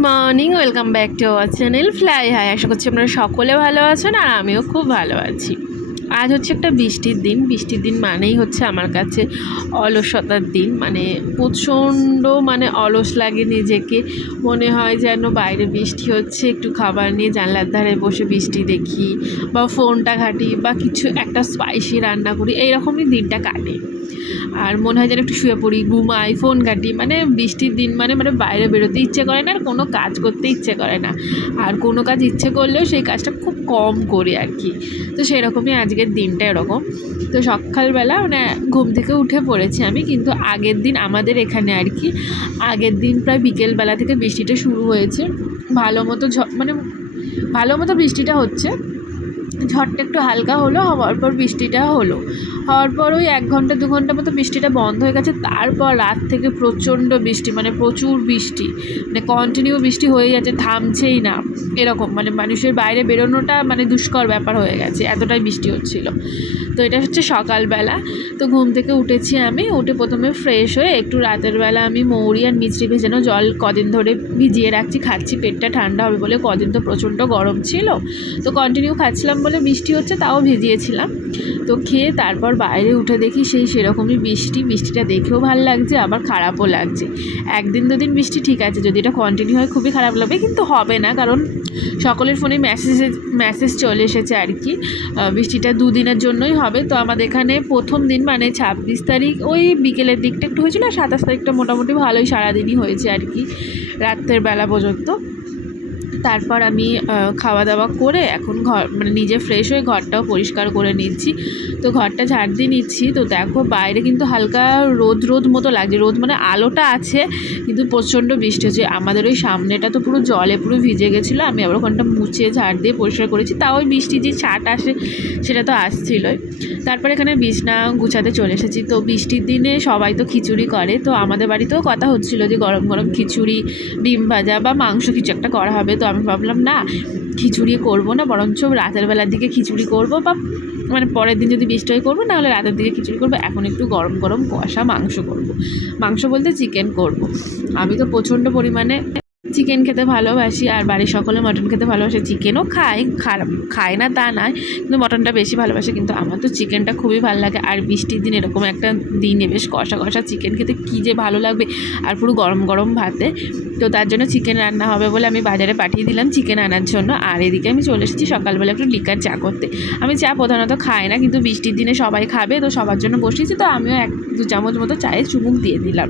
Morning, welcome back to our channel fly high. আশা করছি আপনারা সকলে ভালো আছেন আর আমিও খুব ভালো আছি। আজ হচ্ছে একটা বৃষ্টির দিন। বৃষ্টির দিন মানেই হচ্ছে আমার কাছে অলসতার দিন। মানে প্রচণ্ড মানে অলস লাগে নিজেকে। মনে হয় যেন বাইরে বৃষ্টি হচ্ছে, একটু খাবার নিয়ে জানলার ধারে বসে বৃষ্টি দেখি বা ফোনটা ঘাঁটি বা কিছু একটা স্পাইসি রান্না করি। এইরকমই দিনটা কাটে। আর মনে হয় যেন একটু শুয়ে পড়ি, ঘুমাই ফোন ঘাঁটি মানে বৃষ্টির দিন মানে মানে বাইরে বেরোতে ইচ্ছে করে না আর কোনো কাজ করতে ইচ্ছে করে না। আর কোনো কাজ ইচ্ছে করলেও সেই কাজটা খুব কম করি আর কি। তো সেরকমই আজকের দিনটা এরকম। তো সকালবেলা মানে ঘুম থেকে উঠে পড়েছি আমি, কিন্তু আগের দিন আমাদের এখানে আর কি, আগের দিন প্রায় বিকেলবেলা থেকে বৃষ্টিটা শুরু হয়েছে। ভালো মতো ঝ মানে ভালো মতো বৃষ্টিটা হচ্ছে। ঝড়টা একটু হালকা হলো, হওয়ার পর বৃষ্টিটা হলো। হওয়ার পর ওই এক ঘণ্টা, দু ঘণ্টা মতো বৃষ্টিটা বন্ধ হয়ে গেছে। তারপর রাত থেকে প্রচণ্ড বৃষ্টি মানে প্রচুর বৃষ্টি মানে কন্টিনিউ বৃষ্টি হয়ে যাচ্ছে, থামছেই না, এরকম। মানে মানুষের বাইরে বেরোনোটা মানে দুষ্কর ব্যাপার হয়ে গেছে, এতটাই বৃষ্টি হচ্ছিল। তো এটা হচ্ছে সকালবেলা। তো ঘুম থেকে উঠেছি আমি, উঠে প্রথমে ফ্রেশ হয়ে একটু রাতের বেলা আমি মৌরি আর মিচড়ি ভেজানো জল কদিন ধরে ভিজিয়ে রাখছি, খাচ্ছি, পেটটা ঠান্ডা হবে বলে কদিন তো প্রচণ্ড গরম ছিল। তো কন্টিনিউ খাচ্ছিলাম বলে বৃষ্টি হচ্ছে, তাও ভিজিয়েছিলাম। তো খেয়ে তারপর বাইরে উঠে দেখি সেই সেরকমই বৃষ্টি। বৃষ্টিটা দেখেও ভালো লাগছে, আবার খারাপও লাগছে। একদিন দুদিন বৃষ্টি ঠিক আছে, যদি এটা কন্টিনিউ হয় খুবই খারাপ লাগবে, কিন্তু হবে না, কারণ সকলের ফোনে মেসেজে মেসেজ চলে এসেছে আর কি। বৃষ্টিটা দুদিনের জন্যই হবে। তো আমাদের এখানে প্রথম দিন মানে ছাব্বিশ তারিখ, ওই বিকেলের দিকটা একটু হয়েছিল, আর সাতাশ তারিখটা মোটামুটি ভালোই সারাদিনই হয়েছে আর কি, রাত্রের বেলা পর্যন্ত। তারপর আমি খাওয়া দাওয়া করে এখন ঘর মানে নিজে ফ্রেশ হয়ে ঘরটাও পরিষ্কার করে নিচ্ছি। তো ঘরটা ঝাড় দিয়ে নিচ্ছি। তো দেখো বাইরে কিন্তু হালকা রোদ রোদ মতো লাগছে। রোদ মানে আলোটা আছে, কিন্তু প্রচণ্ড বৃষ্টি হচ্ছে। আমাদের ওই সামনেটা তো পুরো জলে পুরো ভিজে গেছিল। আমি আবার ওখানটা মুছে ঝাড় দিয়ে পরিষ্কার করেছি। তাও ওই বৃষ্টি যে ছাট আসে, সেটা তো আসছিলই। তারপর এখানে বিছনা গুছাতে চলে এসেছি। তো বৃষ্টির দিনে সবাই তো খিচুড়ি করে। তো আমাদের বাড়িতেও কথা হচ্ছিল যে গরম গরম খিচুড়ি, ডিম ভাজা বা মাংস কিছু একটা করা হবে। তো আমি ভাবলাম, না, খিচুড়ি করব না, বরঞ্চ রাতের বেলার দিকে খিচুড়ি করব বা মানে পরের দিন যদি বৃষ্টি করব, নাহলে রাতের দিকে খিচুড়ি করব এখন একটু গরম গরম কষা মাংস করব। মাংস বলতে চিকেন করব। আমি তো প্রচণ্ড পরিমাণে চিকেন খেতে ভালোবাসি, আর বাড়ির সকলে মটন খেতে ভালোবাসে। চিকেনও খায় খায় না তা নয়, কিন্তু মটনটা বেশি ভালোবাসে। কিন্তু আমার তো চিকেনটা খুবই ভালো লাগে, আর বৃষ্টির দিন এরকম একটা দিনে বেশ কষা কষা চিকেন খেতে কী যে ভালো লাগবে, আর পুরো গরম গরম ভাতে। তো তার জন্য চিকেন রান্না হবে বলে আমি বাজারে পাঠিয়ে দিলাম চিকেন আনার জন্য। আর এদিকে আমি চলে এসেছি সকালবেলা একটু লিকার চা করতে। আমি চা প্রধানত খাই না, কিন্তু বৃষ্টির দিনে সবাই খাবে, তো সবার জন্য বসিয়েছি, তো আমিও এক দু চামচ মতো চায়ে চুমুক দিয়ে দিলাম।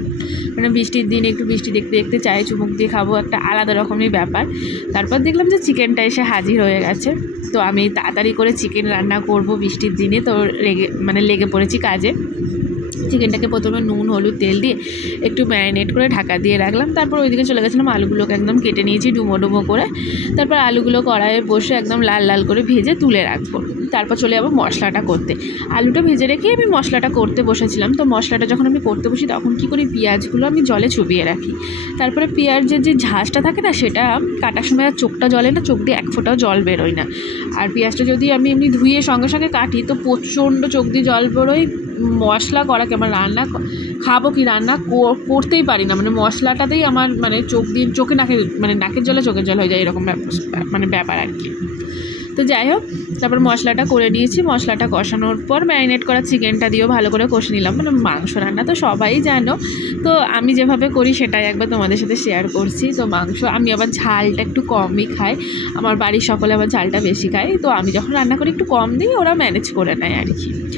মানে বৃষ্টির দিনে একটু বৃষ্টি দেখতে দেখতে চায়ে চুমুক দিয়ে খাব একটা আলাদা রকমই ব্যাপার। তারপর দেখলাম যে চিকেনটা এসে হাজির হয়ে গেছে। তো আমি তাড়াতাড়ি করে চিকেন রান্না করব বৃষ্টির দিনে। তো লেগে মানে লেগে পড়েছি কাজে। চিকেনটাকে প্রথমে নুন, হলুদ, তেল দিয়ে একটু ম্যারিনেট করে ঢাকা দিয়ে রাখলাম। তারপর ওইদিকে চলে গেছিলাম, আলুগুলোকে একদম কেটে নিয়েছি ডুমো ডুমো করে। তারপর আলুগুলো কড়াইয়ে বসে একদম লাল লাল করে ভেজে তুলে রাখব। তারপর চলে যাব মশলাটা করতে। আলুটা ভেজে রেখে আমি মশলাটা করতে বসেছিলাম। তো মশলাটা যখন আমি করতে বসি, তখন কী করি? পেঁয়াজগুলো আমি জলে চুবিয়ে রাখি। তারপরে পেঁয়াজের যে ঝাঁসটা থাকে না, সেটা কাটার সময় আর চোখটা জলে না, চোখ দিয়ে এক ফোঁটাও জল বেরোয় না। আর পেঁয়াজটা যদি আমি এমনি ধুয়ে সঙ্গে সঙ্গে কাটি, তো প্রচণ্ড চোখ দিয়ে জল বেরোয় মশলা করাকে আমার রান্না খাব কি রান্না কর- করতেই পারি না। মানে মশলাটাতেই আমার মানে চোখ দিয়ে, চোখে নাকে মানে নাকের জলে চোখের জল হয়ে যায়, এরকম মানে ব্যাপার আর কি। তো যাই হোক, তারপর মশলাটা করে নিয়েছি মশলাটা কষানোর পর ম্যারিনেট করা চিকেনটা দিয়েও ভালো করে কষে নিলাম। মানে মাংস রান্না তো সবাই জানো। তো আমি যেভাবে করি সেটাই একবার তোমাদের সাথে শেয়ার করছি। তো মাংস, আমি আবার ঝালটা একটু কমই খাই। আমার বাড়ির সকলে আবার ঝালটা বেশি খায়। তো আমি যখন রান্না করি, একটু কম দিই, ওরা ম্যানেজ করে নেয় আর কি।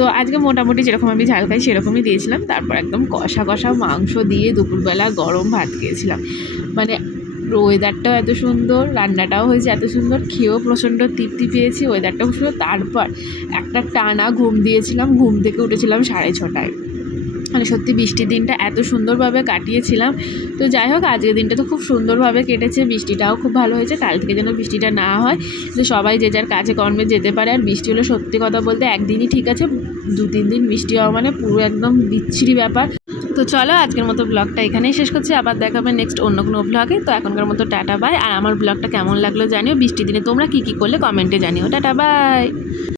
তো আজকে মোটামুটি যেরকম আমি ঝাল খাই সেরকমই দিয়েছিলাম। তারপর একদম কষা কষা মাংস দিয়ে দুপুরবেলা গরম ভাত খেয়েছিলাম। মানে ওয়েদারটাও এত সুন্দর, রান্নাটাও হয়েছে এত সুন্দর, খেয়েও প্রচণ্ড তৃপ্তি পেয়েছি ওয়েদারটাও সুন্দর। তারপর একটা টানা ঘুম দিয়েছিলাম, ঘুম থেকে উঠেছিলাম সাড়ে ছটায়। মানে সত্যি বৃষ্টির দিনটা এত সুন্দরভাবে কাটিয়েছিলাম। তো যাই হোক, আজকের দিনটা তো খুব সুন্দরভাবে কেটেছে, বৃষ্টিটাও খুব ভালো হয়েছে, কাল থেকে যেন বৃষ্টিটা না হয়। যে সবাই যে যার কাজে কর্মে যেতে পারে, আর বৃষ্টি হলে সত্যি কথা বলতে একদিনই ঠিক আছে, দু তিন দিন বৃষ্টি হওয়া মানে পুরো একদম বিচ্ছিরি ব্যাপার। তো চলো, আজকের মতো ব্লগটা এখানেই শেষ করছি, আবার দেখাবে নেক্সট অন্য কোনো ব্লগে তো এখনকার মতো টাটা বাই আর আমার ব্লগটা কেমন লাগল জানিও, বৃষ্টির দিনে তোমরা কী কী করলে কমেন্টে জানিও। Tata bye